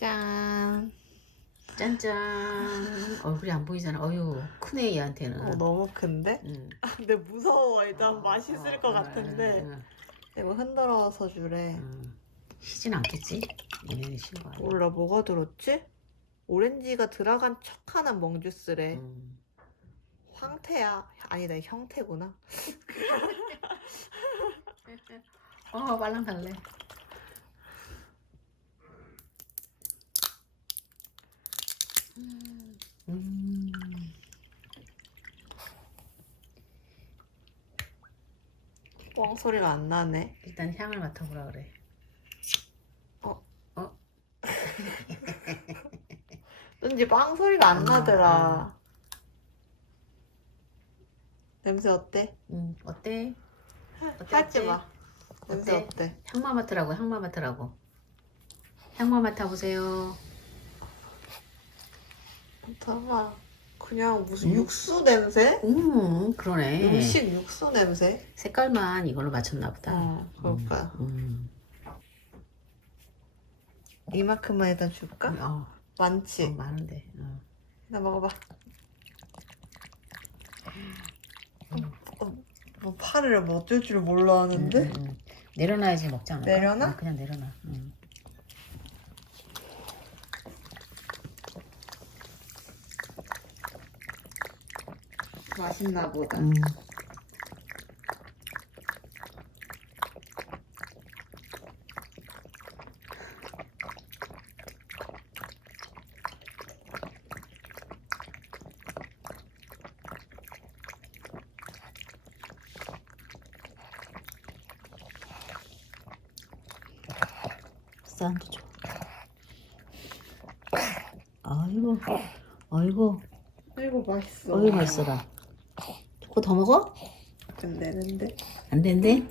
짠. 짠짠. 얼굴이 안 보이잖아. 어휴, 크네 얘한테는. 어, 너무 큰데? 응. 아, 근데 무서워. 일단 맛있을 어, 것 어, 같은데. 응, 이거 흔들어서 주래. 응. 시진 않겠지? 얘네는 쉬는 거 아니야. 몰라, 뭐가 들었지? 오렌지가 들어간 척하는 멍주스래. 응. 황태야. 아니다, 형태구나. 어, 말랑 달래. 음. 뻥 소리가 안 나네. 일단 향을 맡아보라 그래. 왠지 빵 소리가 안 아, 나더라. 아. 냄새 어때? 음, 어때? 어때, 하지 어때? 마. 냄새 어때? 어때? 향만 맡으라고, 향만 맡으라고. 향만 맡아보세요. 잠깐만. 그냥 무슨 음? 육수 냄새? 음, 그러네. 음식 육수 냄새? 색깔만 이걸로 맞췄나 보다. 어, 그럴 거야. 음, 이만큼만 일단 줄까? 음. 어, 많지? 어, 많은데. 어. 나 먹어봐. 어, 뭐 파를 뭐 어쩔 줄 몰라 하는데? 음, 음, 음. 내려놔야지 먹지 않을까? 내려놔? 어, 그냥 내려놔. 음. 맛있나 보다. 음. 싼도 줘. 아이고, 아이고, 아이고 맛있어. 어이 맛있어라. 그거 더 먹어? 안 되는데. 안 된대?